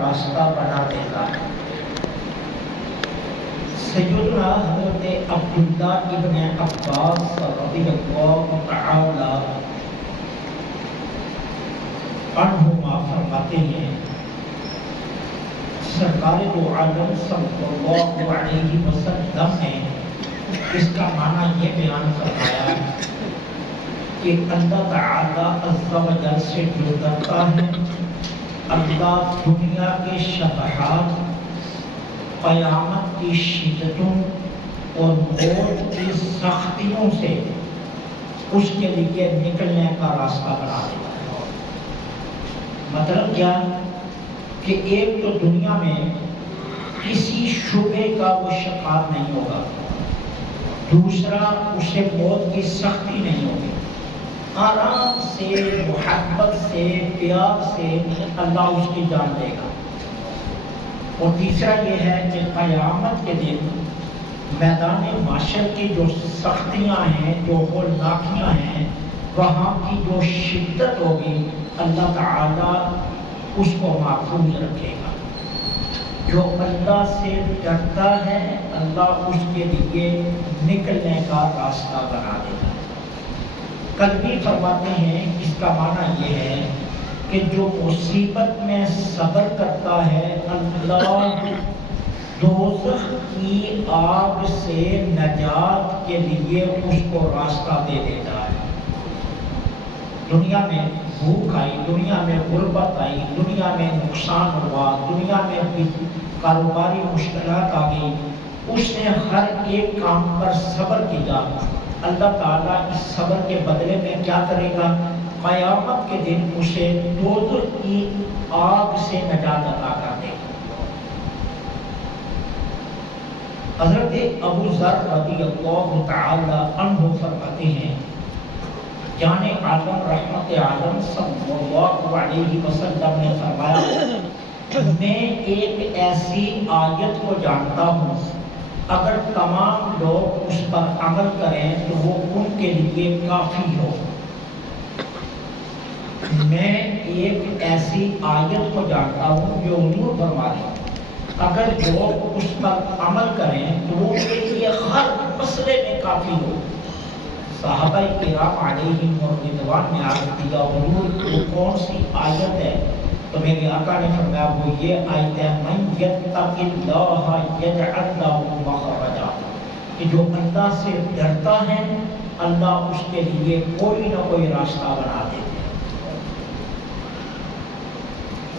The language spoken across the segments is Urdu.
راستہ بنا دیتا ہے۔ سیدنا حضرت عبداللہ ابن عباس رضی اللہ تعالی عنہما فرماتے ہیں، سرکار دو عالم صلی اللہ علیہ وسلم نے اس کا معنی یہ بیان فرمایا کہ اللہ تعالی عز و جل سے جو ڈرتا ہے، اللہ دنیا کے شبہات، قیامت کی شدتوں اور موت کی سختیوں سے اس کے لیے نکلنے کا راستہ بنا دیتا ہے۔ مطلب کیا کہ ایک تو دنیا میں کسی شبہ کا وہ شکار نہیں ہوگا، دوسرا اسے موت کی سختی نہیں ہوگی، آرام سے، محبت سے، پیار سے اللہ اس کی جان دے گا۔ اور تیسرا یہ ہے کہ قیامت کے دن میدان محشر کی جو سختیاں ہیں، جو ہولناکیاں ہیں، وہاں کی جو شدت ہوگی، اللہ تعالیٰ اس کو محفوظ رکھے گا۔ جو اللہ سے ڈرتا ہے، اللہ اس کے لیے نکلنے کا راستہ بنا دیتا ہے۔ کل بھی فرماتے ہیں، اس کا معنی یہ ہے کہ جو مصیبت میں صبر کرتا ہے، اللہ دوزخ کی آگ سے نجات کے لیے اس کو راستہ دے دیتا ہے۔ دنیا میں بھوک آئی، دنیا میں غربت آئی، دنیا میں نقصان ہوا، دنیا میں کاروباری مشکلات آ گئی، اس نے ہر ایک کام پر صبر کیا، اللہ تعالیٰ اس صبر کے بدلے میں کیا کرے گا؟ قیامت کے دن اسے دوزخ کی آگ سے نجات عطا کر دے گا۔ حضرت ابو ذر رضی اللہ تعالی عنہ فرماتے ہیں، جان عالم رحمت عالم صلی اللہ علیہ وسلم نے فرمایا، میں ایک ایسی آیت کو جانتا ہوں، اگر تمام لوگ اس پر عمل کریں تو وہ ان کے لیے کافی ہو۔ میں ایک ایسی آیت کو جانتا ہوں جو حضور فرما رہے ہیں، اگر لوگ اس پر عمل کریں تو وہ ان کے لیے ہر مسئلے میں کافی ہو۔ صحابہ کرام علیہم رضوان نے عرض کیا، حضور وہ کون سی آیت ہے؟ تو میرے آقا نے فرمایا، وہ یہ آیت ہے، من یتق اللہ یجعل لہ مخرجا، کہ جو اللہ سے ڈرتا ہے، اللہ اس کے لیے کوئی نہ کوئی راستہ بنا دیتے ہیں۔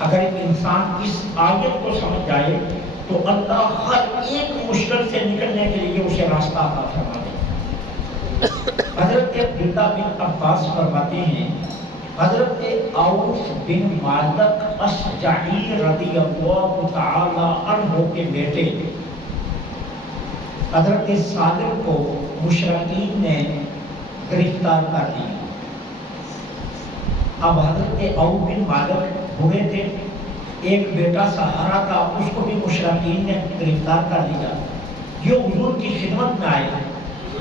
اگر ایک انسان اس آیت کو سمجھ جائے تو اللہ ہر ایک مشکل سے نکلنے کے لیے اسے راستہ عطا فرما دے۔ حضرت عبداللہ بن عباس فرماتے ہیں، حضرت عوف بن مالک اشجعی رضی اللہ تعالی عنہ کے بیٹے حضرت صالح کو مشرکین نے گرفتار کر لیا۔ اب حضرت عوف بن مالک ہوئے تھے، ایک بیٹا سہارا تھا، اس کو بھی مشرکین نے گرفتار کر لیا۔ یہ حضور کی خدمت میں آئے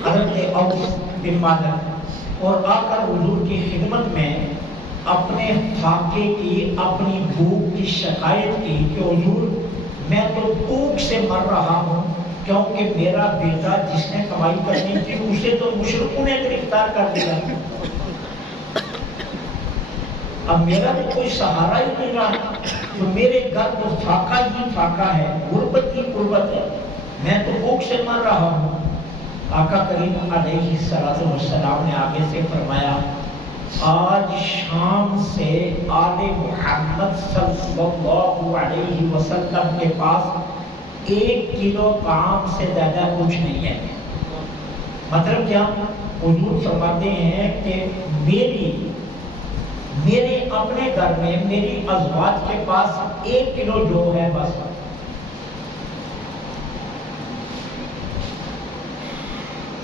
حضرت عوف بن مالک، اور آ کر حضور کی خدمت میں اپنے فاقے کی، اپنی بھوک کی شکایت کی کہ حضور میں تو بھوک سے مر رہا ہوں، کیونکہ میرا بیٹا جس نے کمائی کرنی تھی اسے تو مشرکوں نے گرفتار کر دیا، اب میرا تو کوئی سہارا ہی نہیں رہا، تو میرے گھر تو فاقہ ہی فاقہ ہے، غربت ہی غربت ہے، میں تو بھوک سے مر رہا ہوں۔ آقا کریم علیہ السلام نے آگے سے فرمایا، آج شام سے آل محمد صلی اللہ علیہ وسلم کے پاس 1 کلو کام سے زیادہ کچھ نہیں ہے۔ مطلب کیا؟ حضور فرماتے ہیں کہ میرے اپنے گھر میں میری ازواج کے پاس 1 کلو جو ہے بس۔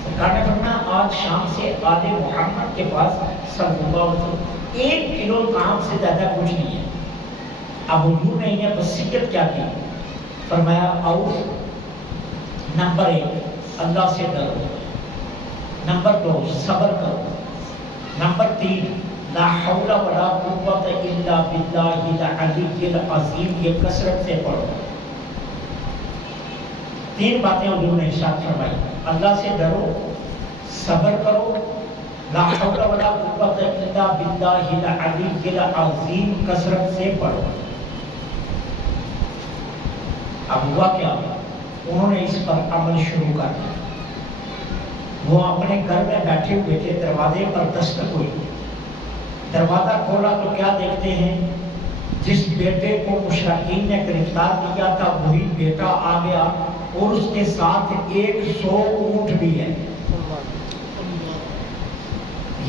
سرکار نے فرمایا، آج شام سے آل محمد کے پاس صلی اللہ علیہ وسلم 1 کلو کام سے زیادہ کچھ نہیں ہے۔ اب حضور نے انہیں وصیت کیا کی؟ فرمایا، عوف، نمبر 1 اللہ سے ڈرو، نمبر 2 صبر کرو، نمبر 3 لا حول ولا قوت الا باللہ العلی العظیم، یہ کثرت سے پڑھو۔ تین باتیں حضور نے ارشاد فرمائی، اللہ سے ڈرو، صبر کرو، لا حول ولا قوت الا باللہ العلی العظیم کثرت سے پڑھو۔ اب ہوا کیا، انہوں نے اس پر عمل شروع کر دیا۔ وہ اپنے گھر میں بیٹھے ہوئے تھے، دروازے پر دستک ہوئی، دروازہ کھولا تو کیا دیکھتے ہیں، جس بیٹے کو مشرکین نے گرفتار کیا تھا وہی بیٹا آ گیا، اور اس کے ساتھ 100 اونٹ بھی ہے۔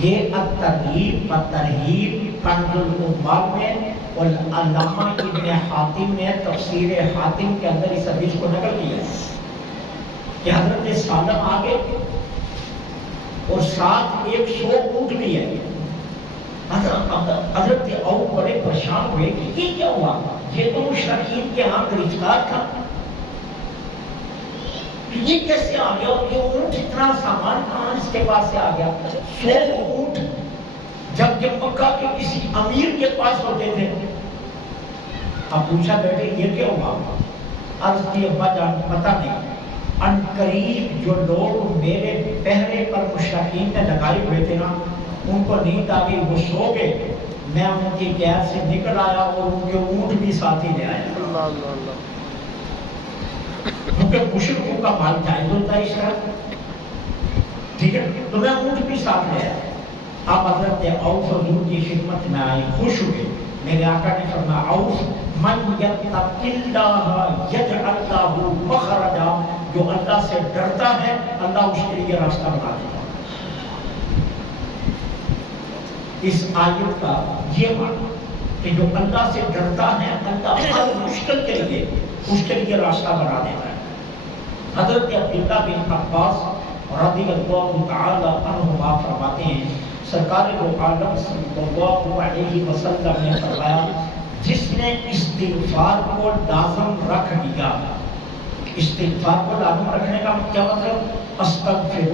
یہ الترغیب و ترہیب کنز العمال میں، اور علامہ ابن حاتم نے تفسیر حاتم کے اندر اس حدیث کو نقل کیا کہ حضرت سالم آگے اور ساتھ 100 اونٹ بھی ہے۔ حضرت عوف بڑے پریشان ہوئے کہ یہ کیا ہوا، یہ تو مشرکین کے ہاں گرفتار تھا، یہ کیسے آ گیا، اور یہ اونٹ اتنا سامان کہاں اس کے پاس سے آ گیا، 100 اونٹ جب مکہ کے کسی امیر کے پاس ہوتے تھے۔ اب پوچھا بیٹے یہ کیا ہوا، عرض کی ابا جان پتہ نہیں، ان قریب جو لوگ میرے پہرے پر مشرکین نے لگائے ہوئے تھے نا، ان کو نیند آ گئی، وہ سو گئے، میں ان کی قید سے نکل آیا اور ان کے اونٹ بھی ساتھ ہی لے آیا۔ کیونکہ مشرکوں کا مال جائز ہوتا ہے اس طرح، ٹھیک ہے، تو میں اونٹ بھی ساتھ لے آیا۔ اب حضرت عوف حضور کی خدمت میں آئے، خوش ہوئے، میرے آقا نے فرمایا عوف من یتق اللہ یجعل لہ مخرجا، جو اللہ سے ڈرتا ہے اللہ اس کے لیے راستہ بنا دیتا ہے۔ اس آیت کا یہ معنی کہ جو اللہ سے ڈرتا ہے اللہ ہر مشکل کے لیے اس کے لیے راستہ بنا دیتا ہے۔ حضرت عبداللہ بن عباس رضی اللہ تعالی عنہما فرماتے ہیں سرکار دو عالم صلی اللہ علیہ وسلم نے فرمایا جس نے استغفار کو لازم رکھ لیا، استغفار کو لازم رکھنے کا کیا مطلب، استغفر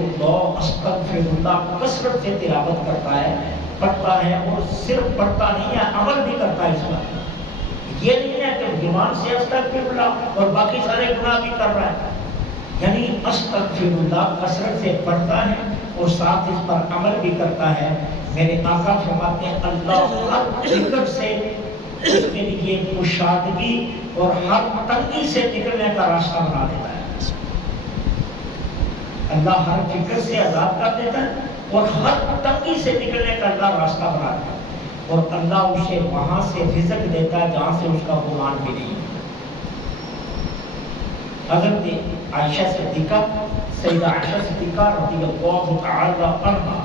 اللہ کثرت سے تلاوت کرتا ہے، پڑھتا ہے، اور صرف پڑھتا نہیں ہے عمل بھی کرتا ہے اس پر، یہ نہیں ہے کہ زبان سے استغفر اللہ اور باقی سارے گناہ بھی کر رہا ہے، یعنی استغفر اللہ کثرت سے پڑھتا ہے اور ساتھ اس پر عمل بھی کرتا ہے۔ میرے آقا فرماتے ہیں اللہ ہر فکر سے اس کے لیے کشادگی اور ہر تنگی سے نکلنے کا راستہ بنا دیتا ہے۔ اللہ ہر فکر سے آزاد کر دیتا ہے اور ہر تنگی سے نکلنے کا اللہ راستہ بنا دیتا ہے، اور اللہ اسے وہاں سے رزق دیتا ہے جہاں سے اس کا گمان بھی نہیں۔ حضرت عائشہ صدیقہ سیدہ عائشہ صدیقہ رضی اللہ تعالی عنہا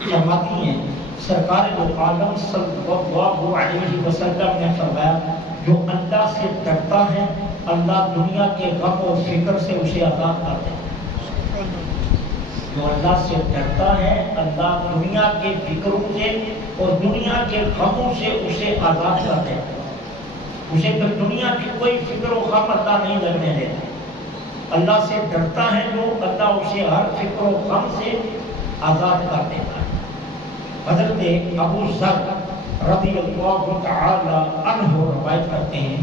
فرماتی ہیں سرکار دو عالم صلی اللہ علیہ وسلم نے فرمایا جو اللہ سے ڈرتا ہے اللہ دنیا کے غم و فکر سے اسے آزاد کر دیتا ہے۔ جو اللہ سے ڈرتا ہے اللہ دنیا کے فکروں سے اور دنیا کے غموں سے اسے آزاد کر دیتا ہے، اسے پھر دنیا کی کوئی فکر و غم اللہ نہیں لگنے دیتا۔ اللہ سے ڈرتا ہے جو اللہ اسے ہر فکر و غم سے آزاد کر دیتا ہے۔ حضرت ابو ذر رضی اللہ تعالی عنہ روایت کرتے ہیں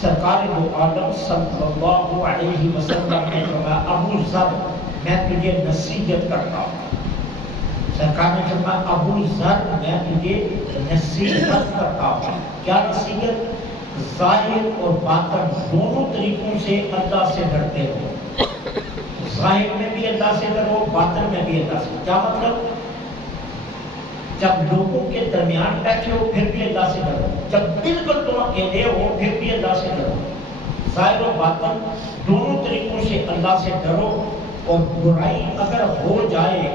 سرکار دو عالم صلی اللہ علیہ وسلم نے فرمایا ابو ذر میں تجھے نصیحت کرتا ہوں، سرکار نے فرمایا ابو ذر میں تجھے نصیحت کرتا ہوں، کیا نصیحت، ظاہر اور باطن دونوں طریقوں سے اللہ سے ڈرتے ہو، ظاہر میں بھی اللہ سے ڈرو باطن میں بھی اللہ سے، کیا مطلب، جب لوگوں کے درمیان بیٹھے ہو پھر بھی اللہ سے ڈرو، جب بالکل تم اکیلے ہو پھر بھی اللہ سے ڈرو، ظاہر و باطن دونوں طریقوں سے اللہ سے ڈرو، اور برائی اگر ہو جائے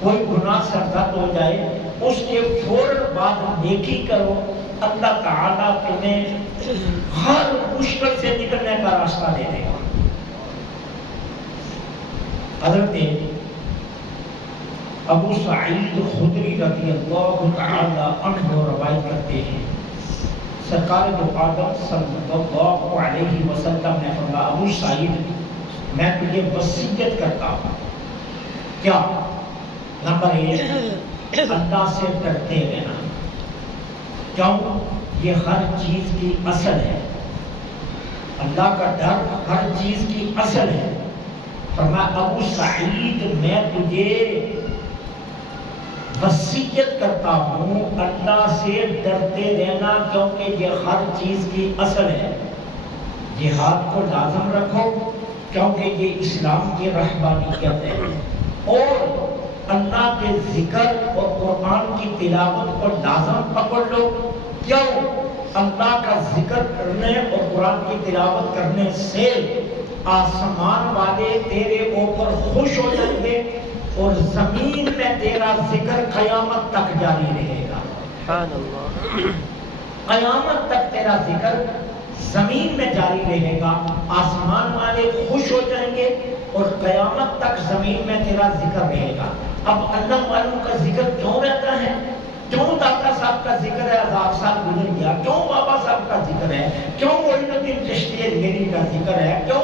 کوئی گناہ سرزد ہو جائے اس کے فوراً بعد نیکی کرو، اللہ تعالیٰ تمہیں ہر مشکل سے نکلنے کا راستہ دے دے گا۔ حضرت ابو سعید خدری رضی اللہ تعالی عنہ روایت کرتے ہیں سرکار دو عالم صلی اللہ علیہ وسلم نے فرمایا ابو سعید میں تجھے وصیت کرتا ہوں، کیا، نمبر 1 اللہ سے ڈرتے رہنا، کیوں؟ یہ ہر چیز کی اصل ہے، اللہ کا ڈر ہر چیز کی اصل ہے۔ فرمایا ابو سعید میں تجھے وصیت کرتا ہوں اللہ سے ڈرتے رہنا، کیونکہ یہ ہر چیز کی اصل ہے۔ جہاد کو لازم رکھو کیونکہ یہ اسلام کی رہبانیت ہے، اور اللہ کے ذکر اور قرآن کی تلاوت کو لازم پکڑ لو۔ کیوں؟ اللہ کا ذکر کرنے اور قرآن کی تلاوت کرنے سے آسمان والے تیرے اوپر خوش ہو جائیں گے، اور زمین میں تیرا ذکر قیامت تک جاری رہے گا۔ سبحان اللہ۔ قیامت تک تیرا ذکر زمین میں جاری رہے گا، آسمان والے خوش ہو جائیں گے، اور قیامت تک زمین میں تیرا ذکر رہے گا۔ اب اللہ والوں کا ذکر کیوں رہتا ہے؟ کیوں داتا صاحب کا ذکر ہے 1000 سال گزر گیا؟ کیوں بابا صاحب کا ذکر ہے؟ کیوں معین الدین چشتی ہیری کا ذکر ہے؟ کیوں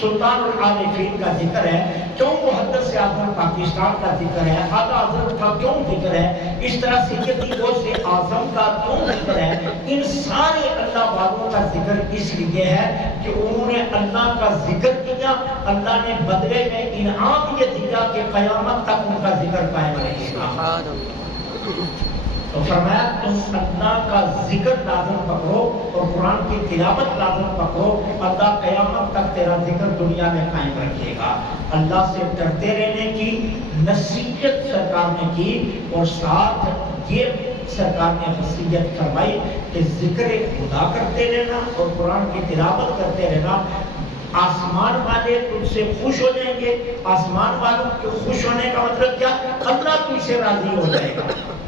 سلطان العارفین کا ذکر ہے؟ کیوں محدث اعظم پاکستان کا ذکر ہے؟ اعلیٰ حضرت کا کیوں ذکر ہے؟ اس طرح سیدی غوث اعظم کا کیوں ذکر ہے؟ ان سارے اللہ والوں کا ذکر اس لیے ہے کہ انہوں نے اللہ کا ذکر کیا، اللہ نے بدلے میں انعام یہ دیا کہ قیامت تک ان کا ذکر قائم رہے گا۔ تو فرمایا تم اللہ کا ذکر لازم پکڑو اور قرآن کی تلاوت لازم پکڑو، اللہ قیامت تک تیرا ذکر دنیا میں قائم رکھے گا۔ اللہ سے ڈرتے رہنے کی نصیحت سرکار نے کی، اور ساتھ یہ سرکار نے وصیت فرمائی کہ ذکر خدا کرتے رہنا اور قرآن کی تلاوت کرتے رہنا، آسمان والے تجھ سے خوش ہو جائیں گے۔ آسمان والوں کے خوش ہونے کا مطلب کیا؟ اللہ تجھ سے راضی ہو جائے گا،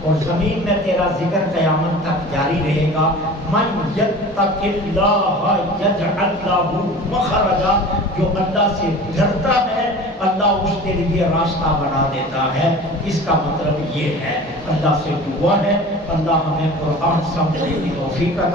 اور زمین میں تیرا ذکر قیامت تک جاری رہے گا۔ من یتق اللہ یجعل لہ مخرجا، جو اللہ سے ڈرتا ہے اللہ اس کے لیے راستہ بنا دیتا ہے۔ اس کا مطلب یہ ہے، اللہ سے دعا ہے اللہ ہمیں قرآن سمجھنے کی توفیق عطا